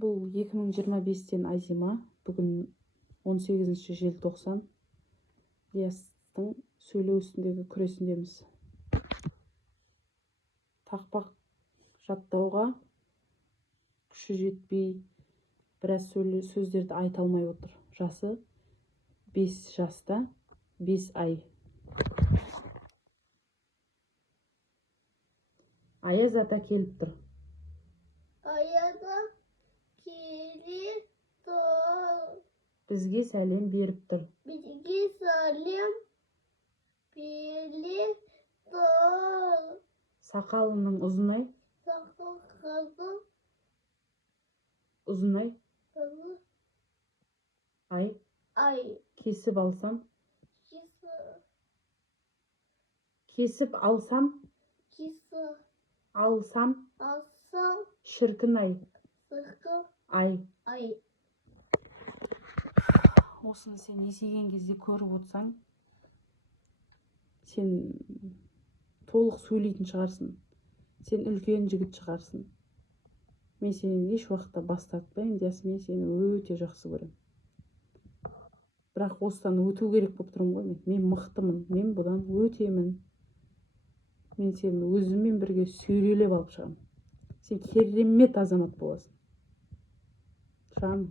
Бұл 2025-тен Азима, бүгін 18 желтоқсан. Диастың сөйлеу үстіндегі күресіндеміз. Тақпақ жаттауға күші жетпей, біраз сөздерді айта алмай отыр. Жасы 5 жаста, 5 ай. Аяз ата келіп тұр. Аяда келіп тұр. Бізге сәлем беріп тұр. Бізге сәлем беріп тұр. Сақалының ұзынай. Сақалының Ұзынай. ай. Кесіп алсам. Кесіп алсам. алсам. Шіркін ай. Ай. Осыны сен есейген кезде көріп отырсаң, сен толық сөйлейтін шығарсың. Сен үлкен жігіт шығарсың. Мен сенен еш уақытта бас тартпаймын, Диас, мен сені өте жақсы көремін. Бірақ осыдан өту керек болып тұрмын ғой мен. Мен мықтымын, мен бұдан өтемін. Мен сені өзіммен бірге сөйлелеп алып шығамын. Сен керемет азамат боласың. Жаным.